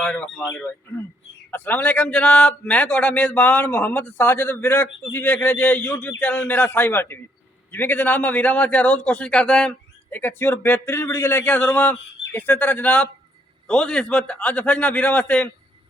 बिस्मिल्लाहिर्रहमानिर्रहीम। अस्सलाम वालेकुम जनाब, मैं ਤੁਹਾਡਾ ਮੇਜ਼ਬਾਨ ਮੁਹੰਮਦ ਸਾਜਿਦ ਵਿਰਕ। ਤੁਸੀਂ ਵੇਖ ਰਹੇ ਜੇ YouTube ਚੈਨਲ ਮੇਰਾ ਸਾਈਵਾਲ ਟੀਵੀ। ਜਿਵੇਂ ਕਿ ਜਨਾਬ ਮੈਂ ਵੀਰਾਂ ਵਾਸਤੇ ਰੋਜ਼ ਕੋਸ਼ਿਸ਼ ਕਰਦਾ ਹਾਂ ਇੱਕ ਅੱਛੀ ਔਰ बेहतरीन ਵੀਡੀਓ ਲੈ ਕੇ ਹਾਜ਼ਰ ਹਾਂ। ਇਸੇ ਤਰ੍ਹਾਂ ਜਨਾਬ रोज़ निस्बत ਅੱਜ ਫਿਰ ਜਨਾਬ ਵੀਰਾਂ ਵਾਸਤੇ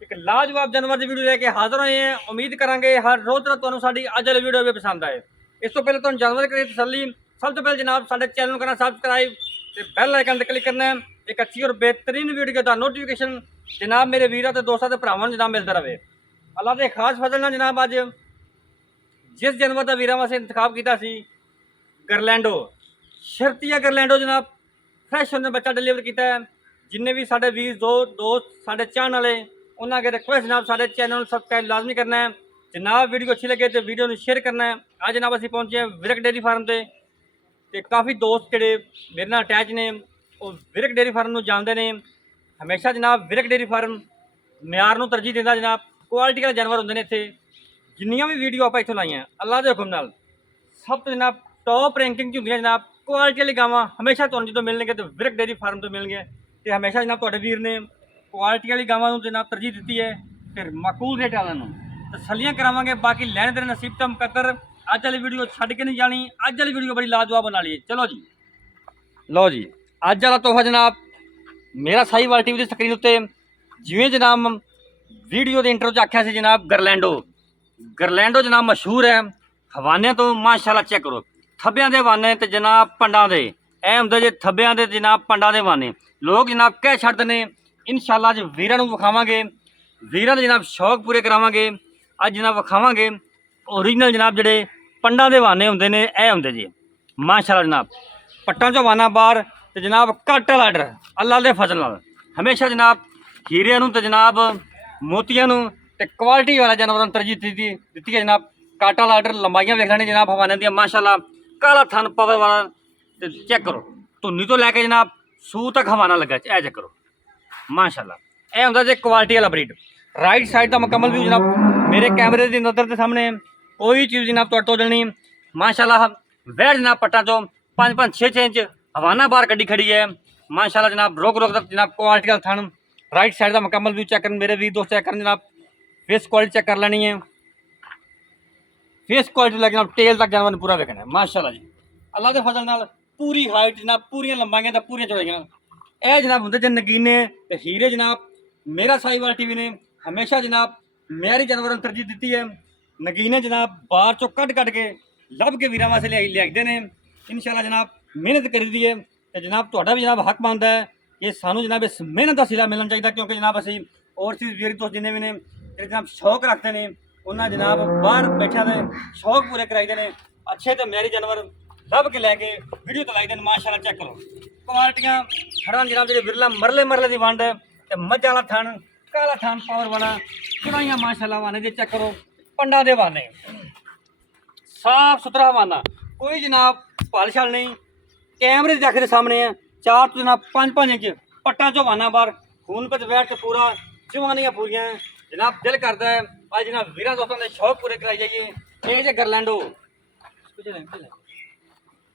ਇੱਕ ਲਾਜਵਾਬ ਜਾਨਵਰ ਦੀ ਵੀਡੀਓ ਲੈ ਕੇ ਹਾਜ਼ਰ ਹੋਏ ਹਾਂ। ਉਮੀਦ ਕਰਾਂਗੇ ਹਰ ਰੋਜ਼ ਤਰ੍ਹਾਂ ਤੁਹਾਨੂੰ ਸਾਡੀ ਅੱਜ ਵਾਲੀ ਵੀਡੀਓ ਵੀ ਪਸੰਦ ਆਏ। ਇਸ ਤੋਂ ਪਹਿਲੇ ਤੁਹਾਨੂੰ ਜਾਨਵਰ ਦੀ ਤਸੱਲੀ ਸਭ ਤੋਂ ਪਹਿਲੇ ਜਨਾਬ ਸਾਡੇ ਚੈਨਲ ਨੂੰ ਕਰਨਾ ਸਬਸਕ੍ਰਾइब ਤੇ ਬੈਲ ਆਈਕਨ ਤੇ क्लिक करना है। एक अच्छी और बेहतरीन वीडियो का नोटिफिकेशन जनाब मेरे वीरों तो दोस्तों भरावां जनाब मिलता रहे। अल्लाह के खास फजल नाल जनाब अज जिस जानवर का वीरों वास्ते इंतखाब किया गरलैंडो शर्तिया गरलैंडो जनाब फ्रैश उन्हें बच्चा डिलीवर किया है। जिन्हें भी साढ़े वीर दोस्त साढ़े चाहने वाले उन्होंने अगर रिक्वेस्ट जनाब साढ़े चैनल सबसक्राइब लाजमी करना है। जनाब वीडियो अच्छी लगे तो वीडियो को शेयर करना है। आज जनाब असीं पहुंचे विरक डेयरी फार्म से काफ़ी दोस्त जोड़े मेरे नाल अटैच ने ਉਹ ਵਿਰਕ ਡੇਅਰੀ ਫਾਰਮ ਨੂੰ ਜਾਣਦੇ ਨੇ। ਹਮੇਸ਼ਾ ਜਨਾਬ ਵਿਰਕ ਡੇਅਰੀ ਫਾਰਮ ਮਿਆਰ ਨੂੰ ਤਰਜੀਹ ਦਿੰਦਾ। ਜਨਾਬ ਕੁਆਲਿਟੀ ਵਾਲੇ ਜਾਨਵਰ ਹੁੰਦੇ ਨੇ ਇੱਥੇ। ਜਿੰਨੀਆਂ ਵੀ ਵੀਡੀਓ ਆਪਾਂ ਇੱਥੋਂ ਲਾਈਆਂ ਅੱਲਾ ਦੇ ਹੁਕਮ ਨਾਲ ਸਭ ਤੋਂ ਜਨਾਬ ਟੌਪ ਰੈਂਕਿੰਗ 'ਚ ਹੁੰਦੀਆਂ ਜਨਾਬ ਕੁਆਲਿਟੀ ਵਾਲੀ ਗਾਵਾਂ ਹਮੇਸ਼ਾ ਤੁਹਾਨੂੰ ਜਦੋਂ ਮਿਲਣਗੇ ਤਾਂ ਵਿਰਕ ਡੇਅਰੀ ਫਾਰਮ ਤੋਂ ਮਿਲਣਗੇ। ਅਤੇ ਹਮੇਸ਼ਾ ਜਨਾਬ ਤੁਹਾਡੇ ਵੀਰ ਨੇ ਕੁਆਲਿਟੀ ਵਾਲੀ ਗਾਵਾਂ ਨੂੰ ਜਨਾਬ ਤਰਜੀਹ ਦਿੱਤੀ ਹੈ। ਫਿਰ ਮਾਕੂਲ ਰੇਟ ਵਾਲਿਆਂ ਨੂੰ ਤਸੱਲੀਆਂ ਕਰਾਵਾਂਗੇ। ਬਾਕੀ ਲੈਣ ਦੇਣ ਨਸੀਬ ਤਾਂ ਮੁਕੱਦਰ। ਅੱਜ ਵਾਲੀ ਵੀਡੀਓ ਛੱਡ ਕੇ ਨਹੀਂ ਜਾਣੀ। ਅੱਜ ਵਾਲੀ ਵੀਡੀਓ ਬੜੀ ਲਾਜਵਾਬ ਬਣਾ ਲਈ। ਚਲੋ ਜੀ ਲਓ ਜੀ ਅੱਜ वाला तोहफा जनाब मेरा साहिवाल टीवी की स्क्रीन उत्ते जिवें जनाब वीडियो के इंट्रो आख्या से जनाब गरलैंडो जनाब मशहूर है। हवाने तो माशाल्लाह चेक करो थब्बियां दे हवाने तो जनाब पंडा दे ऐ हुंदे जे थब्बियां दे जनाब पंडा दे हवाने लोग जनाब कह छड्डदे ने। इंशाअल्लाह अज वीरां नूं विखावांगे वीरां दे जनाब शौक पूरे करावांगे। अज जनाब विखावांगे ओरिजिनल जनाब जिहड़े पंडा दे हवाने हुंदे ने ऐ हुंदे जी माशाल्लाह जनाब पट्टां चों हवाना बाहर तो जनाब घट वाला आर्डर अल्लाह के फजल नाल हमेशा जनाब हीरिया तो जनाब मोतिया तो क्वालिटी वाला जानवरों तरजीह दी है। जनाब घट वाला आर्डर लंबाइयां वेख लैनी जनाब हवाने दी माशाल्लाह काला थन पावर वाला तो चेक करो धुनी तो लैके जनाब सूह तक हवाना लगा ऐ चेक करो माशाल्लाह यह होंगे जे क्वालिटी वाला ब्रीड। राइट साइड का मुकम्मल व्यू जनाब मेरे कैमरे की नज़र के सामने कोई चीज़ जनाब तो जलनी माशाल्लाह वह जनाब पट्टा चो 5-5 6-6 इंच हवाना बाहर कड्डी खड़ी है माशाल्लाह जनाब रोक तक जनाब क्वालिटी का थन। राइट साइड का मुकम्मल व्यू चेक कर मेरे भी दोस्त चेक कर जनाब फेस क्वालिटी चेक कर लेनी है। फेस क्वालिटी लगे जनाब टेल तक जानवर ने पूरा वेखना है माशाल्लाह जी अल्लाह के फजल नाल पूरी हाइट जनाब पूरी लंबाइयां तो पूरी चौड़ाइयां यह जनाब होंगे जो नगीने तो हीरे जनाब मेरा साहिवाल टीवी ने हमेशा जनाब मेरी जानवरों को तरजीह दी है। नगीने जनाब बाहर चो कट के लभ के वीरां वास्ते लियाते हैं इंशाल्लाह जनाब मेहनत करी दी है। तो जनाब तुहाडा भी जनाब हक बनता है कि सानू जनाब इस मेहनत का सिला मिलना चाहिए क्योंकि जनाब असी और चीज़ वीर दोस्त जिन्हें भी ने जनाब शौक रखते हैं उन्हें जनाब बाहर बैठा ने शौक पूरे कराई ने अच्छे तो मेरी जानवर लभ के लैके वीडियो तो लाई देन माशाल्लाह चेक करो क्वालिटियाँ खड़ा जनाब जो बिरला मरले की वंड तो मझ वाला थन काला थन पावर वाला चढ़ाइयाँ माशाल्लाह वाने जे चेक करो पंडा दे वाने साफ सुथरा हवाना कोई जनाब पालशाल नहीं। कैमरे देख के सामने है 4 तो जनाब 5-5 इंच पट्टा चौवाना बार खून पर बैठ के पूरा जवानियाँ पूरियाँ जनाब दिल करता है आज जनाब वीर दोस्तों के शौक पूरे कराई जाइए। ये जो गरलैंडो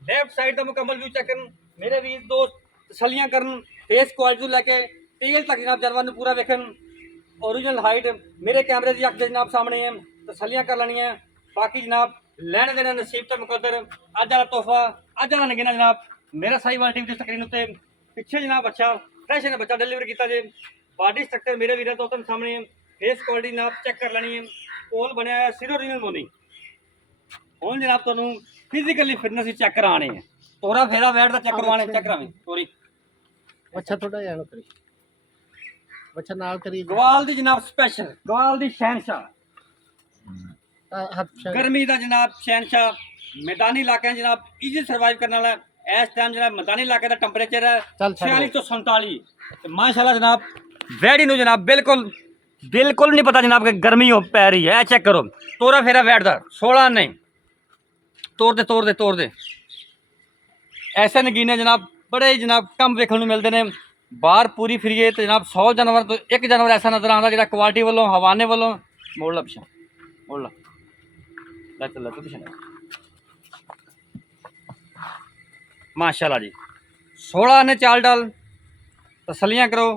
लेफ्ट साइड का मुकम्मल व्यू चेक कर मेरे वीर दोस्त तसलियाँ कर फेस क्वालिटी लैके टेल तक जनाब जानवर ने पूरा वेखन ओरिजिनल हाइट मेरे कैमरे की अख जनाब सामने है तसलियाँ कर लेनी है। बाकी जनाब लैने देने नसीब तो मुकद्दर अज वाला तोहफा अज वाला नगीना जनाब मेरा साहिवाल टीवी की स्क्रीन उत्ते पिछे जनाब अच्छा फ्रैश ने बच्चा डिलीवर किया जे बॉडी स्ट्रक्चर मेरे वीर दोस्तों सामने फेस क्वालिटी जनाब चेक कर लेनी है। कोल बनया है सिर ओरिजिनल मोनी हूँ जनाब तुहानूं फिजिकली फिटनेस चेक कराने हैं तोरा फेरा वैट का चेक करवाने चेक करावे तोरी अच्छा थोड़ा यार करी अच्छा नाल करी गवाल दी जनाब स्पेशल गवाल दी शहनशाह गर्मी का जनाब शहनशाह मैदानी इलाके जनाब इजी सर्वाइव करने वाला इस टाइम जनाब मैदानी इलाके का टंपरेचर है 46 तो 47 माशाल्लाह जनाब वैडी नूं जनाब बिल्कुल नहीं पता जनाब कि गर्मी हो पै रही है। चेक करो तोरा फेरा वैट दा 16 नहीं तोड़ दे ऐसे नगीने जनाब बड़े जनाब कम वेखण नूं मिलते हैं बाहर पूरी फिरीए तो जनाब 100 जानवर तो एक जानवर ऐसा नज़र आता जो क्वालिटी वालों हवाने वालों मोड़ ला पिछा मोड़ ला चल पिछा माशाल्लाह जी 16 ने चाल डाल तसलियाँ करो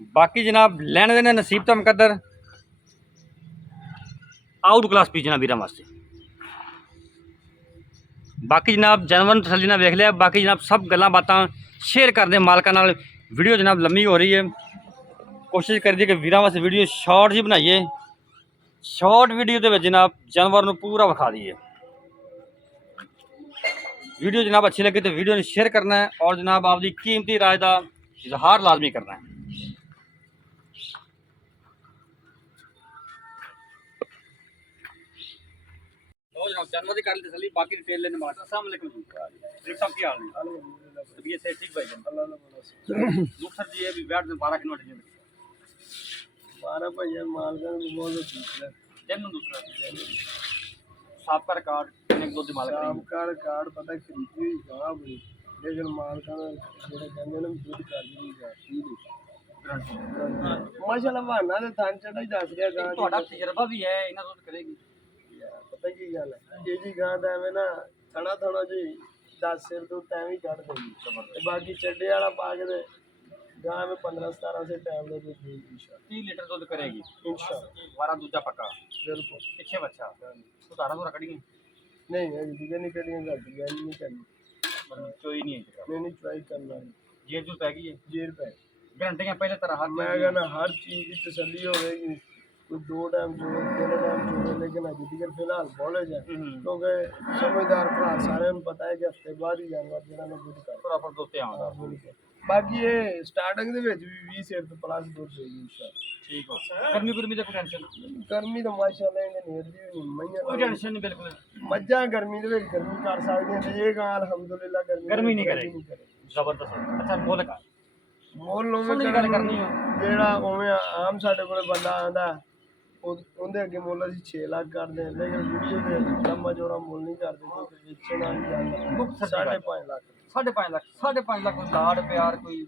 बाकी जनाब लैने देने नसीब तो मुकद्दर आउट क्लास पी जनाब वीर वास्ते। बाकी जनाब जानवर नूं तसल्ली नाल वेख लिया। बाकी जनाब सब गल्लां बातां शेयर कर दें मालकां नाल। वीडियो जनाब लम्मी हो रही है, कोशिश करिए कि वीरां वास्ते वीडियो शॉर्ट जी बनाइए। शॉर्ट वीडियो दे विच जनाब जानवर नूं पूरा विखा दिए। वीडियो जनाब अच्छी लगी तो वीडियो ने शेयर करना है और जनाब आपकी कीमती राय का इजहार लाजमी करना है। जानवर की कर ली तसल्ली, बाकी डिटेल लेने मास्टर। अस्सलाम वालेकुम जी, साहब की हाल है? तबीयत से ठीक भाई जान? दुख सर जी अभी बैठ 12 किलोमीटर 12 भैया मालका बहुत दूसरा जन्म दूसरा साहब का रिकॉर्ड एक दो दिन मालक शाम का कार्ड पता खरीदी हुई कहाँ भाई, लेकिन मालका जेड़ा कहंदे ने दूध कर दी जाती माशाल्लाह बहाना ते थान चढ़ा ही दस गया गां ਤੁਹਾਡਾ ਤਜਰਬਾ ਵੀ ਹੈ ਇਹਨਾਂ ਤੋਂ ਕਰੇਗੀ। पता की गल है जी गां दा एवें ना थना थना जी 10 सिर तो तैवी कट देगी ते बाकी चड्डे वाला पा के ते गां में 15-17 से टाइम ले दूध देगी इंशाल्लाह 30 लीटर दूध करेगी इंशाल्लाह। वारा दूजा पक्का बिल्कुल पीछे बच्चा सुधारा तो कड़ी नहीं अभी ठीक नहीं कटियां कर दी नहीं करनी चोई नहीं है नहीं ट्राई करना जेब जो पै गई है जेर पे घंटियां पहले तरह हाथ मैं कहना हर चीज़ की तसल्ली होगी, कोई 2 टाइम जोड़े 3 टाइम जोड़े, लेकिन अभी तक फिलहाल कॉलेज है क्योंकि समझदार भरा सारे पता है कि हफ्ते बाद ही जानवर जिन्होंने दूध कर प्रॉपर दोते आउंदा। बिल्कुल। बाकी ये स्टार्टिंग ਦੇ ਵਿੱਚ ਵੀ 20 ਸਿਰ ਤੋਂ ਪਲੱਸ ਦੁੱਧ ਦੇਗੀ ਇਨਸ਼ਾਅੱਲਾ। ठीक हो गर्मी गुरमी ਦਾ ਕੋਈ ਟੈਨਸ਼ਨ ਗਰਮੀ ਤਾਂ ਮਾਸ਼ਾਅੱਲਾ ਇਹਨੇ ਨੇੜਦੀ ਵੀ ਨਹੀਂ ਮਈਆਂ ਕੋਈ ਟੈਨਸ਼ਨ ਨਹੀਂ ਬਿਲਕੁਲ ਮੱਝਾਂ ਗਰਮੀ ਦੇ ਵਿੱਚ ਗਰਮੀ ਕਰ ਸਕਦੀਆਂ ਤੇ ਇਹ ਗਾਂ ਅਲਹਮਦੁਲਿਲਾ ਗਰਮੀ ਨਹੀਂ ਕਰੇਗੀ। ਜ਼ਬਰਦਸਤ ਅੱਛਾ ਬੋਲ ਕਰ ਮੋਲ ਉਵੇਂ ਸੁਣੀ ਗੱਲ ਕਰਨੀ ਹੋ ਜਿਹੜਾ ਉਵੇਂ ਆਮ ਸਾਡੇ ਕੋਲੇ ਬੰਦਾ ਆਂਦਾ ਉਹਦੇ ਅੱਗੇ ਮੁੱਲ ਅਸੀਂ 6 ਲੱਖ ਕਰਦੇ ਹਾਂ, ਲੇਕਿਨ ਵੀਡੀਓ ਦੇ ਲੰਮਾ ਚੌੜਾ ਮੁੱਲ ਨਹੀਂ ਕਰਦੇ ਕਿਉਂਕਿ ਵੇਚਣਾ ਨਹੀਂ ਜਾਂਦਾ 5.5 ਲੱਖ 5.5 ਲੱਖ 5.5 ਲੱਖ ਕੋਈ ਲਾੜ ਪਿਆਰ ਕੋਈ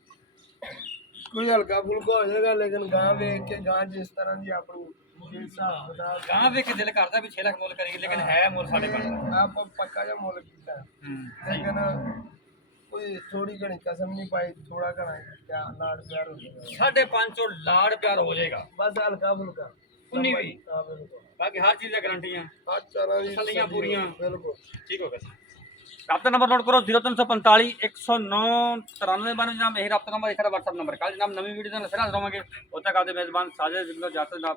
ਕੋਈ ਹਲਕਾ ਫੁਲਕਾ ਹੋ ਜਾਏਗਾ, ਲੇਕਿਨ ਗਾਂ ਵੇਖ ਕੇ ਗਾਂ ਜਿਸ ਤਰ੍ਹਾਂ ਦੀ ਆਪਣੀ ਜਿਸ ਹਿਸਾਬ ਦਾ ਗਾਂ ਵੇਖ ਕੇ ਦਿਲ ਕਰਦਾ ਵੀ 6 ਲੱਖ ਮੁੱਲ ਕਰੀਏ, ਲੇਕਿਨ ਹੈ ਮੁੱਲ 5.5 ਆਪਾਂ ਪੱਕਾ ਜਿਹਾ ਮੁੱਲ ਕੀਤਾ ਲੇਕਿਨ ਕੋਈ ਥੋੜੀ ਘਣੀ ਕਸਮ ਨਹੀਂ ਪਾਈ, ਥੋੜਾ ਘਣਾ ਕਿਆ ਲਾੜ ਪਿਆਰ ਹੋ ਜਾਏਗਾ 5.5 ਚੋਂ ਲਾੜ ਪਿਆਰ ਹੋ ਜਾਏਗਾ ਬਸ ਹਲਕਾ ਫੁਲਕਾ ਉਨੀ ਵੀ ਹਾਂ ਬਿਲकुल ਬਾਕੀ ਹਰ ਚੀਜ਼ ਦੀ ਗਾਰੰਟੀਆਂ ਹਰ ਤਰ੍ਹਾਂ ਦੀ ਤਸੱਲੀਆਂ ਪੂਰੀਆਂ ਬਿਲकुल ठीक हो गया। रब्ता नंबर नोट करो 0345 109 93 जनाब यही रब्ता नंबर एक व्हाट्सअप नंबर कल जनाब नवी वीडियो फिर हाजिर होवांगे। उद तक आपके मेजबान साजिद जाते जनाब।